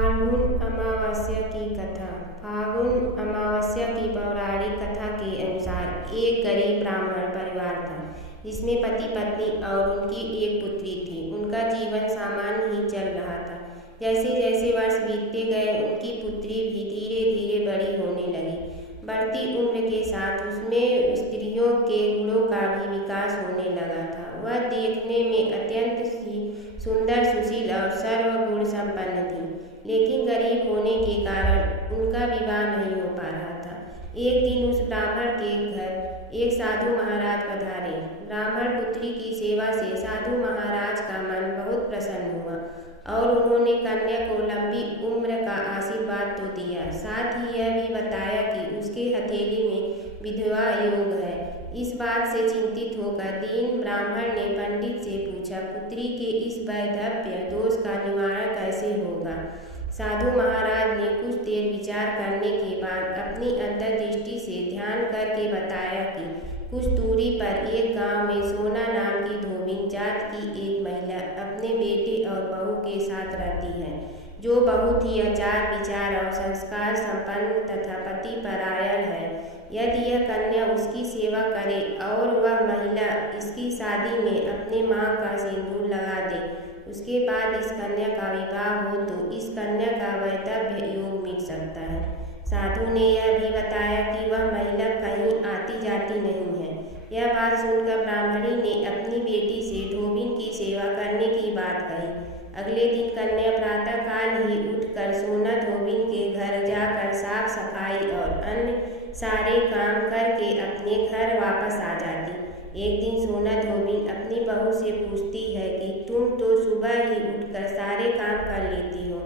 फाल्गुन अमावस्या की कथा। फाल्गुन अमावस्या की पौराणिक कथा के अनुसार एक गरीब ब्राह्मण परिवार था जिसमें पति पत्नी और उनकी एक पुत्री थी। उनका जीवन सामान्य ही चल रहा था। जैसे जैसे वर्ष बीतते गए उनकी पुत्री भी धीरे धीरे बड़ी होने लगी। बढ़ती उम्र के साथ उसमें स्त्रियों के गुणों का भी विकास होने लगा था। वह देखने में अत्यंत ही सुंदर, सुशील और सर्वगुण संपन्न थी, लेकिन गरीब होने के कारण उनका विवाह नहीं हो पा रहा था। एक दिन उस ब्राह्मण के घर एक साधु महाराज पधारे। ब्राह्मण पुत्री की सेवा से साधु महाराज का मन बहुत प्रसन्न हुआ और उन्होंने कन्या को लंबी उम्र का आशीर्वाद तो दिया, साथ ही यह भी बताया कि उसके हथेली में विधवा योग है। इस बात से चिंतित होकर दीन ब्राह्मण ने पंडित से पूछा, पुत्री के इस वैधव्य दोष का निवारण कैसे होगा। साधु महाराज ने कुछ देर विचार करने के बाद अपनी अंतर्दृष्टि से ध्यान करके बताया कि कुछ दूरी पर एक गांव में सोना नाम की धोबिन जात की एक महिला अपने बेटे और बहू के साथ रहती है, जो बहुत ही आचार विचार और संस्कार संपन्न तथा पतिपरायण है। यदि यह कन्या उसकी सेवा करे और वह महिला इसकी शादी में अपने मांग का सिंदूर लगा दे, उसके बाद इस कन्या का विवाह हो तो इस कन्या का वैधव्य योग मिल सकता है। साधु ने यह भी बताया कि वह महिला कहीं आती जाती नहीं है। यह बात सुनकर ब्राह्मणी ने अपनी बेटी से धोबिन की सेवा करने की बात कही। अगले दिन कन्या प्रातःकाल ही उठकर सोना धोबिन के घर जाकर साफ सफाई और अन्य सारे काम करके अपने घर वापस आ जाती। एक दिन सोना धोबिन अपनी बहू से पूछती है कि तुम तो सुबह ही उठकर सारे काम कर लेती हो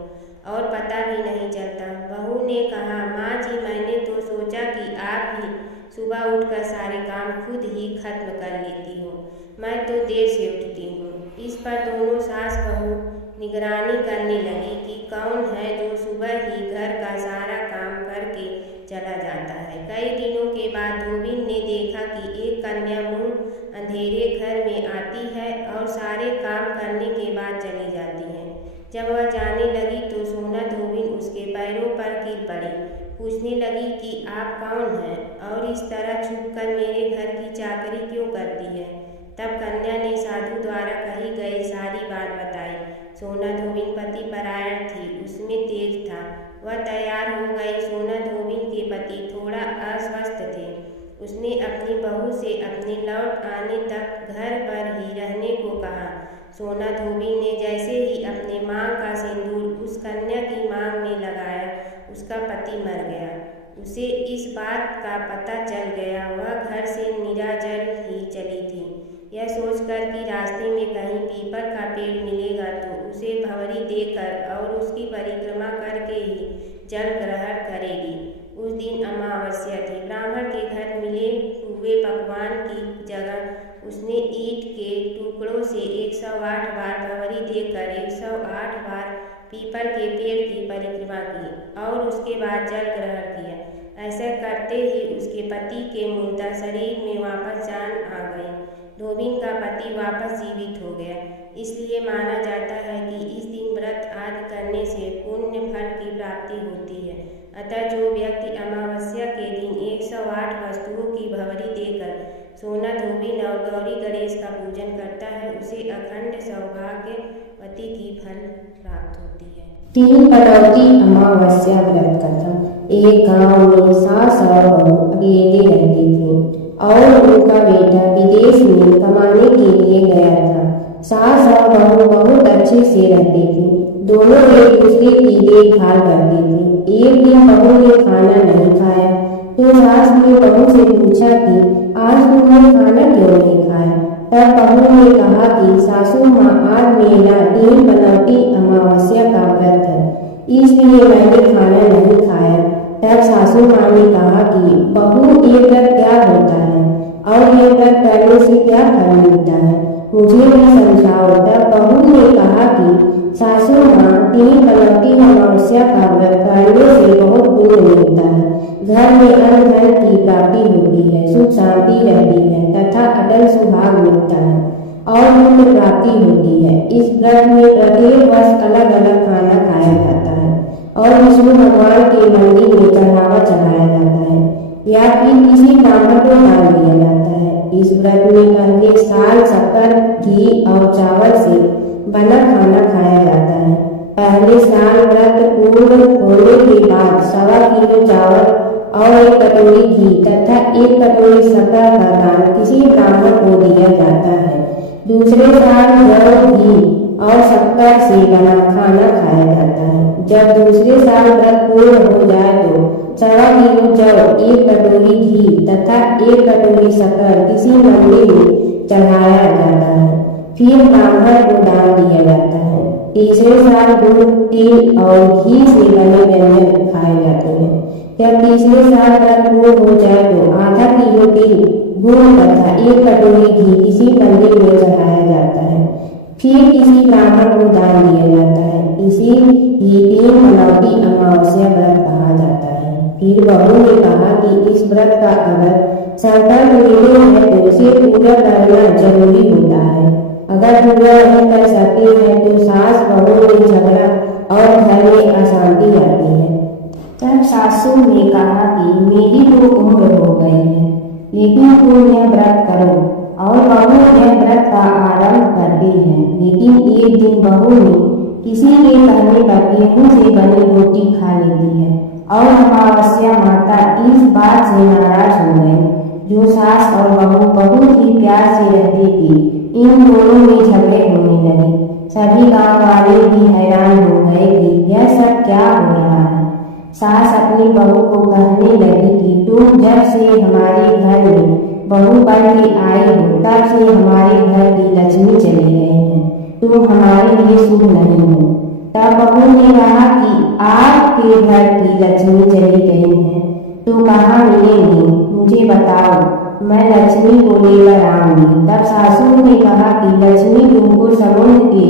और पता भी नहीं चलता। बहू ने कहा, माँ जी, मैंने तो सोचा कि आप ही सुबह उठकर सारे काम खुद ही खत्म कर लेती हो, मैं तो देर से उठती हूँ। इस पर दोनों सास बहू निगरानी करने लगी कि कौन है जो सुबह ही घर का सारा काम करके चला जाता है। कई दिनों के बाद धोबिन ने देखा कि एक कन्या मुँह अंधेरे घर में आती है और सारे काम करने के बाद चली जाती है। जब वह जाने लगी तो सोना धोबिन उसके पैरों पर गिर पड़ी। पूछने लगी कि आप कौन हैं और इस तरह छुपकर मेरे घर की चाकरी क्यों करती है। तब कन्या ने साधु द्वारा कही गई सारी बात बताई। सोना धोबिन पतिपरायण थी, उसमें तेज था। वह तैयार हो गई। सोना धोबिन के पति थोड़ा अस्वस्थ थे। उसने अपनी बहू से अपने लौट आने तक घर पर ही रहने को कहा। सोना धोबिन ने जैसे ही अपने मांग का सिंदूर उस कन्या की मांग में लगाया, उसका पति मर गया। उसे इस बात का पता चल गया। वह घर से निराजल ही चली थी। यह सोचकर कि रास्ते में कहीं पीपल का पेड़ मिलेगा तो उसे भंवरी देकर और उसकी परिक्रमा करके ही जल ग्रहण करेगी। उस दिन अमावस्या थी। ब्राह्मण के घर मिले हुए पकवान की जगह उसने ईंट के टुकड़ों से 108 बार भंवरी देकर 108 बार पीपल के पेड़ की परिक्रमा की और उसके बाद जल ग्रहण किया। ऐसा करते ही उसके पति के मुर्दा शरीर में वापस जान आ गई। धोबिन का पति वापस जीवित हो गया। इसलिए माना जाता है कि इस दिन व्रत आदि करने से पुण्य फल की प्राप्ति होती है। अतः जो व्यक्ति अमावस्या के दिन 108 वस्तुओं की भंवरी देकर सोना धोबिन और गौरी गणेश का पूजन करता है, उसे अखंड सौभाग्यवती की फल प्राप्त होती है। तीन पनौती अमावस्या व्रत कथा। एक गांव में सास और बहू अकेले रहती थी और उनका बेटा विदेश में कमाने के लिए गया था। सास और बहू बहुत अच्छे से रहती थी। दोनों एक दूसरे की देखभाल करती थी। एक दिन बहू ने खाना नहीं खाया तो सास ने बहू से पूछा कि आज तुमने खाना क्यों नहीं खाया। तब बहू ने कहा कि सासू माँ, आज मेरा तीन पनौती अमावस्या का व्रत है, इसलिए मैंने खाना नहीं खाया। तब सासू माँ ने कहा कि बहू, ये व्रत क्या होता है और ये व्रत करने से क्या फल मिलता है, मुझे भी समझाओ। तब बहू ने कहा कि सासू माँ, तीन पनौती अमावस्या का व्रत करने से बहुत पुण्य मिलता है। घर में अन्न धन की प्राप्ति होती है, सुख शांति रहती है तथा अटल सुहाग मिलता है और पुण्य प्राप्ति होती है। इस व्रत में प्रत्येक वर्ष अलग अलग खाना खाया जाता है। के मंदिर में चढ़ावा चढ़ाया जाता है या फिर किसी ब्राह्मण को दान दिया जाता है। इस व्रत में पहले साल शक्कर, घी और चावल से बना खाना खाया जाता है। पहले साल व्रत पूर्ण होने के बाद 1.25 किलो चावल और 1 कटोरी घी तथा 1 कटोरी शक्कर का दान किसी ब्राह्मण को दिया जाता है। दूसरे साल जौ, घी और शक्कर से बना खाना खाया जाता है। जब दूसरे साल व्रत पूर्ण हो जाए तो 1.25 किलो जौ, 1 कटोरी घी तथा 1 कटोरी शक्कर किसी मंदिर में चढ़ाया जाता है। फिर ब्राह्मण को दान दिया जाता है। तीसरे साल दूध, तिल और घी से बने व्यंजन खाए जाते हैं। जब तीसरे साल व्रत पूर्ण हो जाए तो आधा किलो तिल, गुड़ तथा 1 कटोरी घी किसी मंदिर में चढ़ाया जाता है। फिर किसी ब्राह्मण को दान दिया जाता है। इसी ही दिन मनौती अमावस्या व्रत कहा जाता है। फिर बहू ने कहा कि इस व्रत का अगर संकल्प लेते हैं तो उसे पूरा करना जरूरी होता है। अगर पूरा नहीं कर सकते हैं तो सास बहू में झगड़ा और घर में अशांति आती है। तब सासू ने कहा कि मेरी तो उम्र हो गई है, लेकिन तुम यह व्रत करो। और बहू यह व्रत का आरंभ करती है। लेकिन एक दिन बहू ने किसी के कहने पर गेहूं से बनी रोटी खा लेती है और अमावस्या माता इस बात से नाराज हो गई। जो सास और बहू बहुत ही प्यार से रहती थी, इन दोनों में झगड़े होने लगे। सभी गांव वाले भी हैरान हो गए कि यह सब क्या हो रहा है। सास अपनी बहू को कहने लगी कि तुम जब से हमारे घर में बहू बन के आई हो तब से हमारे घर की लक्ष्मी चली गई है, तुम हमारे लिए शुभ नहीं हो। तब बहू ने कहा कि आपके घर की लक्ष्मी चली गई है तो कहाँ मिलेंगी, मुझे बताओ, मैं लक्ष्मी को लेकर आऊंगी। तब सासू ने कहा कि लक्ष्मी तुमको समुद्र के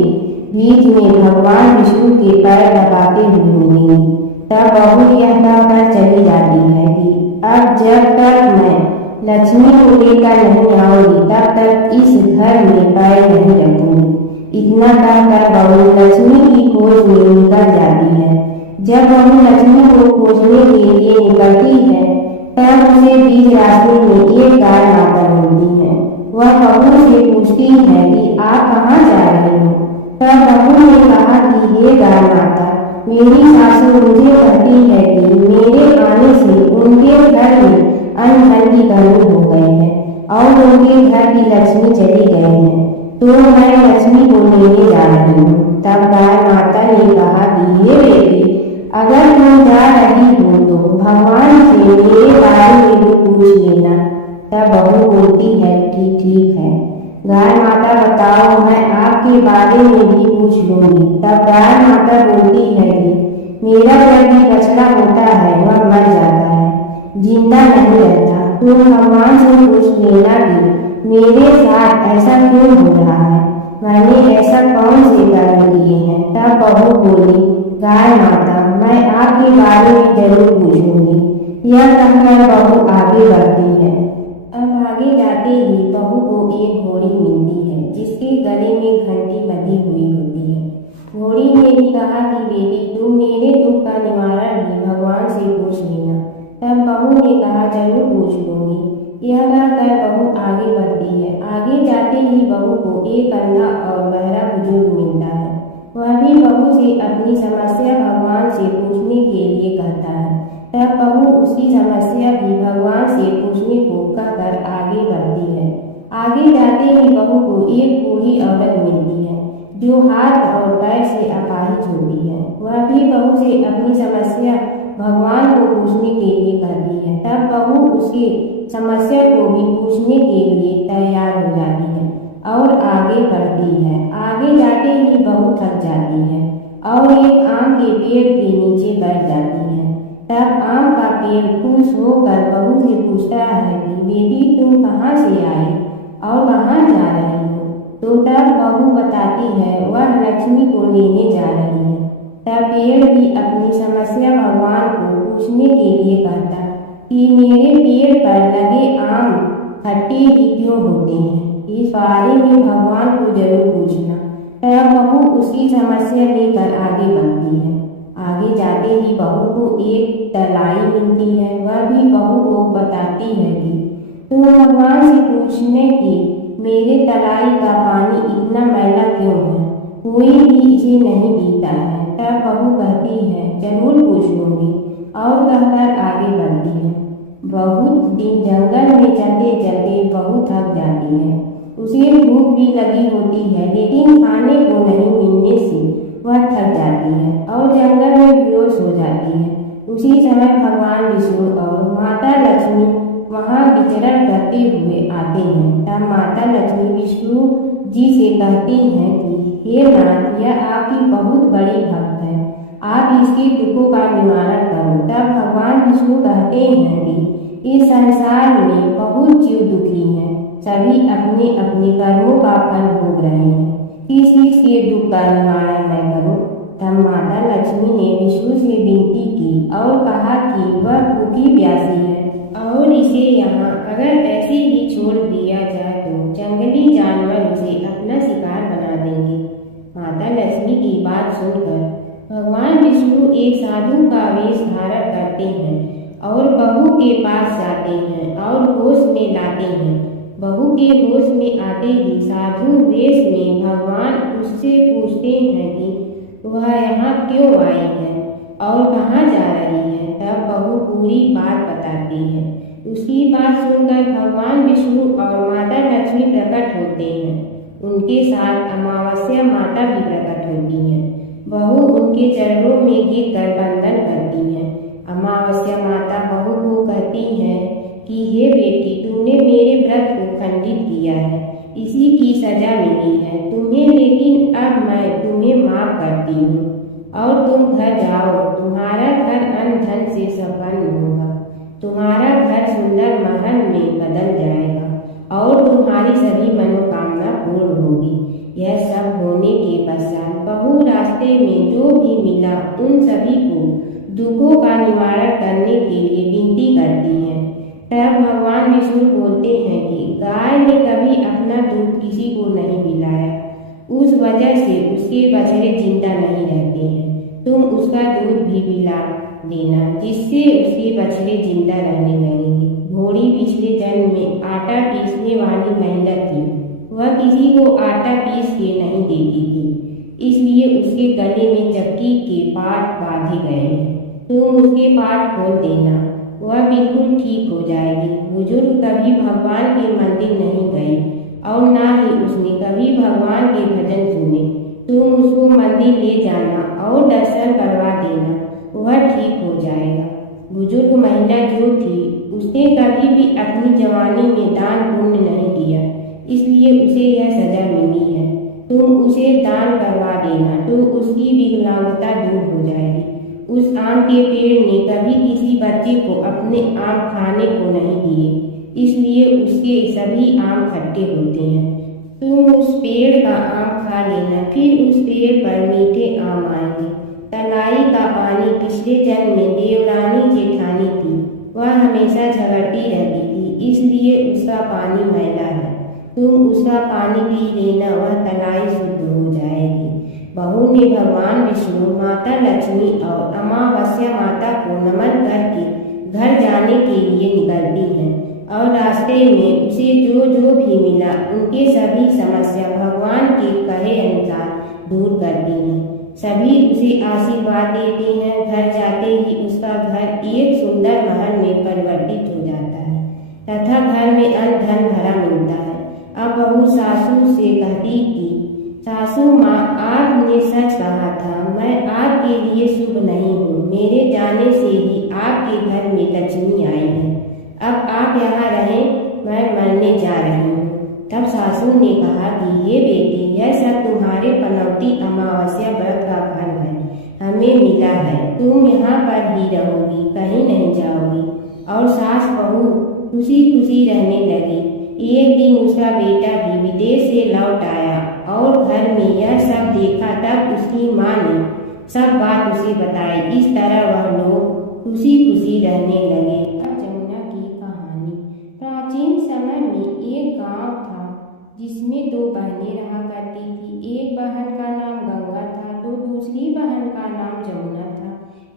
बीच में भगवान विष्णु के पैर दबाते हुए मिलेंगी। तब बहू यह कहकर चली जाती है कि अब जब तक मैं लक्ष्मी को लेकर नहीं आऊंगी तब तक इस घर में पैर नहीं रखूंगी। इतना कहकर बहू लक्ष्मी की खोज में निकल जाती है। जब बहू लक्ष्मी को खोजने के लिए निकलती है तब उसे बीच रास्ते में एक गाय माता मिलती है। वह बहू से पूछती है कि आप कहाँ जा रहे हो। तब बहू ने कहा कि हे गाय माता, मेरी सासू मुझे कहती है कि मेरे आने से उनके घर में अन्न धन की कमी हो गई है और उनके घर की लक्ष्मी चली गई है, तो मैं लक्ष्मी को लेने जा रही हूँ। तब गाय माता ने कहा कि हे बेटी, अगर तुम जा रही हो तो भगवान से मेरे बारे में भी पूछ लेना। तब बहू बोलती है कि ठीक है गाय माता, बताओ, मैं आपके बारे में भी पूछ लूंगी। तब गाय माता बोलती है कि मेरा जब भी बछड़ा होता है वह मर जाता है, जिंदा नहीं रहता। तुम भगवान से पूछ लेना कि मेरे साथ ऐसा क्यों हो रहा है, मैंने ऐसा कौन से कर्म किए हैं। तब बहू बोली, गाय माता, मैं आपके बारे में जरूर पूछूंगी। यह कहकर बहू आगे बढ़ती है। अब आगे जाते ही बहू को एक घोड़ी मिलती है जिसके गले में घंटी बंधी हुई होती है। घोड़ी ने भी कहा कि बेटी, तुम मेरे दुख का निवारण भी भगवान से पूछ लेना। तब बहू ने कहा जरूर पूछ लूंगी। यह कहकर बहू आगे बढ़ती है। आगे जाते ही बहू को एक अंधा और बहरा बुजुर्ग मिलता है। वह भी बहू से अपनी समस्या भगवान से पूछने के लिए कहता है। तब बहू उसकी समस्या भी भगवान से पूछने को कहकर आगे बढ़ती है। आगे जाते ही बहू को एक बूढ़ी औरत मिलती है जो हाथ और पैर से अपाहिज होती है। वह भी बहू से अपनी समस्या भगवान को पूछने के लिए कहती है। तब बहू उसकी समस्या को भी पूछने के लिए तैयार हो जाती है और आगे बढ़ती है। आगे जाते ही बहू थक जाती है और एक आम के पेड़ के नीचे बैठ जाती है। तब आम का पेड़ खुश होकर बहू से पूछता है कि बेटी, तुम कहाँ से आई और कहाँ जा रही हो। तो तब बहू बताती है वह लक्ष्मी को लेने जा रही है। तब पेड़ भी अपनी समस्या भगवान को पूछने के लिए कहता कि मेरे पेड़ पर लगे आम खट्टे ही क्यों होते हैं, इस बारे में भगवान को जरूर पूछना। तब बहू उसकी समस्या लेकर आगे बढ़ती है। आगे जाते ही बहू को एक तलाई मिलती है। वह भी बहू को बताती है कि तुम भगवान से पूछने की मेरे तलाई का पानी इतना मैला क्यों है, कोई भी इसे नहीं पीता है। तब बहू कहती है जरूर पूछ लूंगी और कहकर आगे बढ़ती है। बहुत दिन जंगल में चलते चलते बहू थक जाती है। उसे भूख भी लगी होती है, लेकिन खाने को नहीं मिलने से वह थक जाती है और जंगल में बेहोश हो जाती है। उसी समय भगवान विष्णु और माता लक्ष्मी वहां विचरण करते हुए आते हैं। तब माता लक्ष्मी विष्णु जी से कहती हैं कि हे नाथ, यह आपकी बहुत बड़ी भक्त है, आप इसके दुखों का निवारण करो। तब भगवान विष्णु कहते हैं कि इस संसार में बहुत जीव दुखी हैं, सभी अपने अपने कर्मों का फल भोग रहे हैं, किस किस के दुख का निवारण मैं करूं। तब माता लक्ष्मी ने विष्णु से विनती की और कहा कि वह भूखी प्यासी है और इसे यहाँ अगर ऐसे ही छोड़ दिया जाए तो जंगली जानवर उसे अपना शिकार बना देंगे। माता लक्ष्मी की बात सुनकर भगवान विष्णु एक साधु का वेश धारण करते हैं और बहू के पास जाते हैं और होश में लाते हैं। बहू के होश में आते ही साधु वेश में भगवान उससे पूछते हैं कि वह यहाँ क्यों आई है और कहाँ जा रही है। तब बहू पूरी बात बताती है। उसकी बात सुनकर भगवान विष्णु और माता लक्ष्मी प्रकट होते हैं। उनके साथ अमावस्या माता भी प्रकट होती हैं। बहू उनके चरणों में गिरकर वंदन करती है। अमावस्या माता बहू को कहती है कि हे बेटी, तुमने मेरे व्रत को खंडित किया है, इसी की सजा मिली है तुम्हें, लेकिन अब मैं तुम्हें माफ करती हूँ और तुम घर जाओ। तुम्हारा घर अन्न धन से संपन्न होगा, तुम्हारा घर सुंदर महल में बदल जाएगा और तुम्हारी सभी मनोकामना पूर्ण होगी। यह सब होने के पश्चात बहू रास्ते में जो भी मिला उन सभी को दुखों का निवारण करने के लिए विनती करती है। तब भगवान विष्णु बोलते हैं कि गाय ने कभी अपना दूध किसी को नहीं पिलाया, उस वजह से उसके बछड़े जिंदा नहीं रहते हैं। तुम उसका दूध भी पिला देना, जिससे उसके बछड़े जिंदा रहने लगेंगे। घोड़ी पिछले जन्म में आटा पीसने वाली महिला थी। वह किसी को आटा पीस के नहीं देती थी, इसलिए उसके गले में चक्की के पाट बांधे गए हैं। तुम उसके पाट खोल देना, वह बिल्कुल ठीक हो जाएगी। बुजुर्ग कभी भगवान के मंदिर नहीं गए और ना ही उसने कभी भगवान के भजन सुने। तुम उसको मंदिर ले जाना और दर्शन करवा देना, वह ठीक हो जाएगा। बुजुर्ग महिला जो थी उसने कभी भी अपनी जवानी में दान पुण्य नहीं किया, इसलिए उसे यह सजा मिली है। तुम उसे दान करवा देना तो उसकी विकलांगता दूर हो जाएगी। उस आम के पेड़ ने कभी किसी बच्चे को अपने आम खाने को नहीं दिए, इसलिए उसके सभी आम खट्टे होते हैं। तुम उस पेड़ का आम खा लेना, फिर उस पेड़ पर मीठे आम आएंगे। तलाई का पानी पिछले जन्म में देवरानी जेठानी थी, वह हमेशा झगड़ती रहती थी, इसलिए उसका पानी मैला है। तुम उसका पानी पी लेना, वह तलाई शुद्ध हो जाएगी। बहू ने भगवान विष्णु, माता लक्ष्मी और अमावस्या माता को नमन करके घर जाने के लिए निकलती है और रास्ते में उसे जो जो भी मिला उनके सभी समस्या भगवान के कहे अनुसार दूर करती हैं। सभी उसे आशीर्वाद देते हैं। घर जाते ही उसका घर एक सुंदर महल में परिवर्तित हो जाता है तथा घर में अन्न धन भरा मिलता है। अब बहू सासू से कहती कि सासू माँ, आपने सच कहा था, मैं आपके लिए शुभ नहीं हूँ। मेरे जाने से ही आपके घर में लक्ष्मी आई है। अब आप यहाँ रहें, मैं मरने जा रही हूँ। तब सासू ने कहा कि ये बेटी, यह सब तुम्हारे पनौती अमावस्या व्रत का फल है, हमें मिला है। तुम यहाँ पर ही रहोगी, कहीं नहीं जाओगी। और सास बहू खुशी खुशी रहने लगी। एक दिन उसका बेटा भी विदेश से लौट आया और घर में यह सब देखा। तब उसकी माँ ने सब बात उसे बताई। इस तरह वह लोग खुशी खुशी रहने लगे। जमुना की कहानी। प्राचीन समय में एक गांव था जिसमें दो बहनें रहा करती थी। एक बहन का नाम गंगा था तो दूसरी बहन का नाम जमुना था।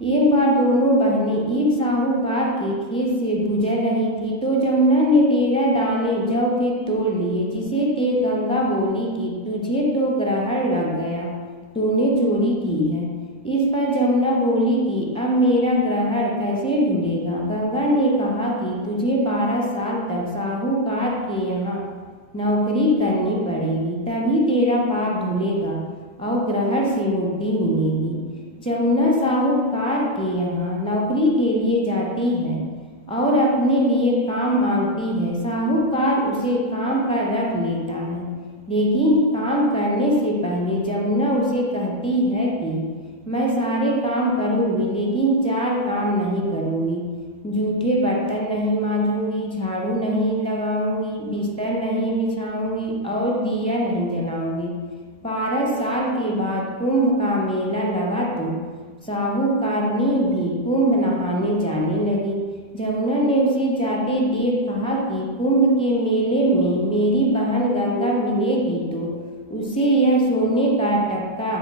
एक बार दोनों बहनें एक साहूकार के खेत से गुजर रही थी तो जमुना ने 13 दाने जौ के तोड़ लिए, जिसे देख गंगा बोली कि तुझे तो ग्रहण लग गया, तूने चोरी की है। इस पर जमुना बोली कि अब मेरा ग्रहण कैसे ढूंढेगा। गंगा ने कहा कि तुझे 12 साल तक साहूकार के यहाँ नौकरी करनी पड़ेगी, तभी तेरा पाप धुलेगा और ग्रहण से मुक्ति मिलेगी। जमुना साहूकार के यहाँ नौकरी के लिए जाती है और अपने लिए काम मांगती है। साहूकार उसे काम पर रख लेता है, लेकिन काम करने से पहले जमुना उसे कहती है कि मैं सारे काम करूँगी, लेकिन 4 काम नहीं करूँगी। जूठे बर्तन नहीं मांजूंगी, झाड़ू नहीं लगाऊंगी, बिस्तर नहीं बिछाऊंगी और दिया नहीं जलाऊंगी। 12 साल के बाद कुंभ का मेला लगा तो साहूकारनी भी कुंभ नहाने जाने लगी। जमुना ने उसे जाते देख कहा कि कुंभ के मेले में मेरी बहन गंगा मिलेगी तो उसे यह सोने का टक्का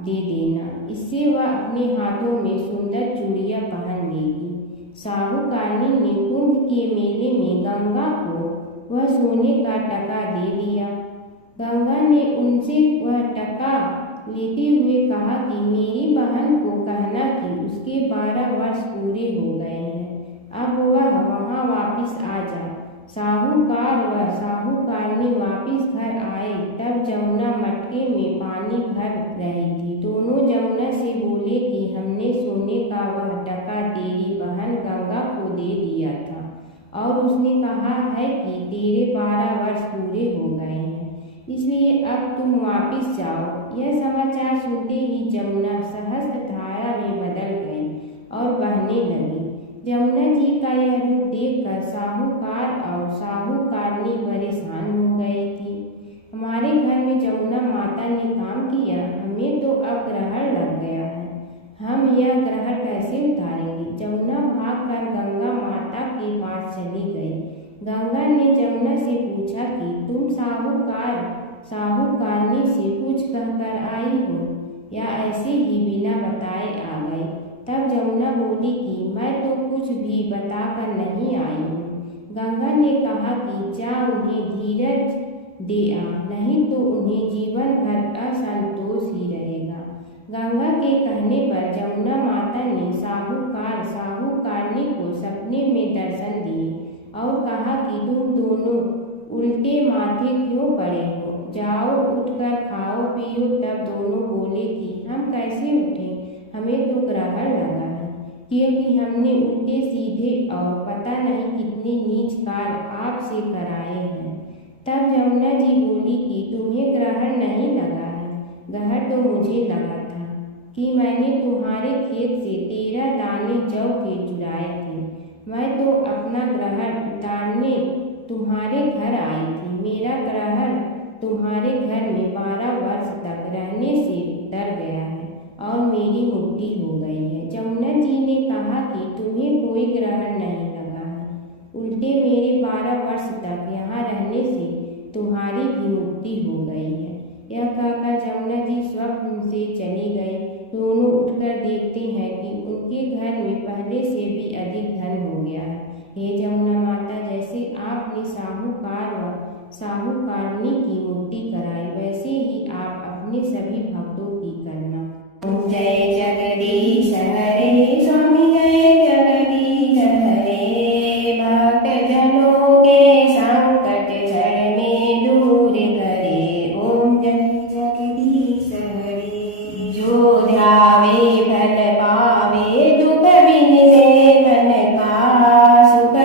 दे देना, इससे वह अपने हाथों में सुंदर चूड़ियां पहन लेगी। साहूकारनी ने कुंभ के मेले में गंगा को वह सोने का टका दे दिया। गंगा ने उनसे वह टका लेते हुए कहा कि मेरी बहन को कहना कि उसके 12 वर्ष पूरे हो गए हैं, अब वह वहाँ वापस आ जाए। साहूकार व साहूकारनी वापस घर आए तब जमुना मटके में पानी भर रही थी। दोनों जमुना से बोले कि हमने सोने का वह टका तेरी बहन गंगा को दे दिया था और उसने कहा है कि तेरे 12 वर्ष पूरे हो गए हैं, इसलिए अब तुम वापस जाओ। यह समाचार सुनते ही जमुना सहस्त्र धारा में बदल गई और बहने लगी। जमुना जी का यह रूप देखकर साहूकार और साहूकारनी परेशान हो गई थी। हमारे घर में जमुना माता ने काम किया, हमें तो अब ग्रहण लग गया है, हम यह ग्रहण कैसे उतारेंगे। जमुना भागकर गंगा माता के पास चली गई। गंगा ने जमुना से पूछा कि तुम साहूकारनी से कुछ कहकर आई हो या ऐसे ही बिना बताए आ गई। तब जमुना बोली कि मैं तो कुछ भी बताकर नहीं आई हूँ। गंगा ने कहा कि जा उन्हें धीरज दे आ, नहीं तो उन्हें जीवन भर असंतोष ही रहेगा। गंगा के कहने पर जमुना माता ने साहूकारनी को सपने में दर्शन दिए और कहा कि तुम दोनों उल्टे माथे क्यों पड़े हो, जाओ उठकर खाओ पियो। तब दोनों बोले कि हम कैसे उठें, हमें तो ग्रहण लगा है, क्योंकि हमने उल्टे सीधे और पता नहीं कितने नीच कार्य आपसे कराए हैं। तब जमुना जी बोली कि तुम्हें ग्रहण नहीं लगा है, ग्रहण तो मुझे लगा था कि मैंने तुम्हारे खेत से 13 दाने जौ के चुराए थे। मैं तो अपना ग्रहण उतारने तुम्हारे घर आई थी। मेरा ग्रहण तुम्हारे घर में 12 वर्ष तक रहने से उतर गया है और मेरी मुक्ति हो गई है। जमुना जी ने कहा कि तुम्हें कोई ग्रहण नहीं लगा है, उल्टे मेरे 12 वर्ष तक यहाँ रहने से तुम्हारी भी मुक्ति हो गई है। यह कहकर जमुना जी स्वप्न से चली गई। दोनों उठकर देखते हैं कि उनके घर में पहले से भी अधिक धन हो गया है। हे जमुना माता, जैसे आपने साहूकार व साहूकारनी की मुक्ति कराई, वैसे ही आप अपने सभी भक्तों की करना। जय जगदीश हरे स्वामी, जय जगदीश हरे। भक्त जनों के संकट क्षण में दूर करे, ओम जय जगदीश हरे। जो ध्यावे फल पावे, दुख बिन से मन का सुख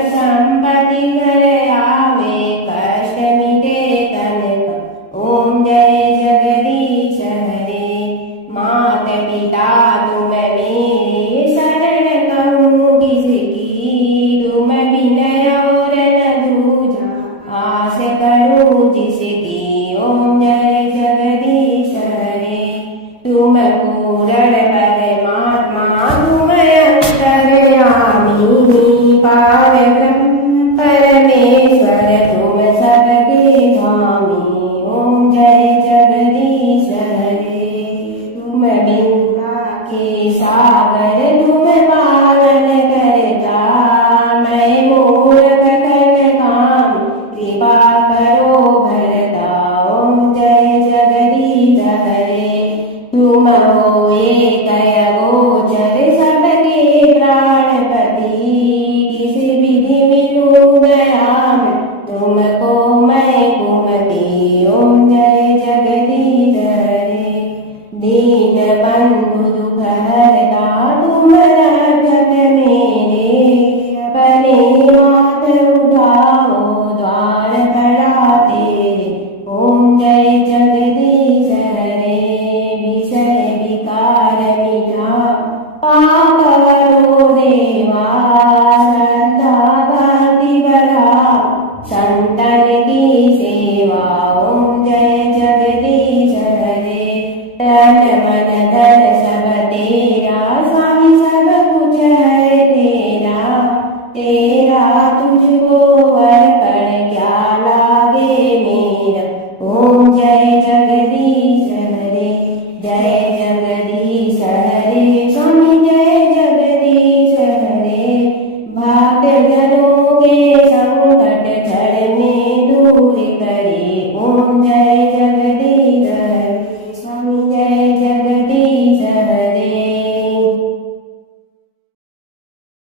करो देवा श्रद्धा भक्ति बढ़ा संतन की सेवा ओम जय जगदीश हरे तन मन धन सब तेरा स्वामी सब कुछ है तेरा तेरा तुझको अर्पण क्या लागे मेरा ओम जय जगदीश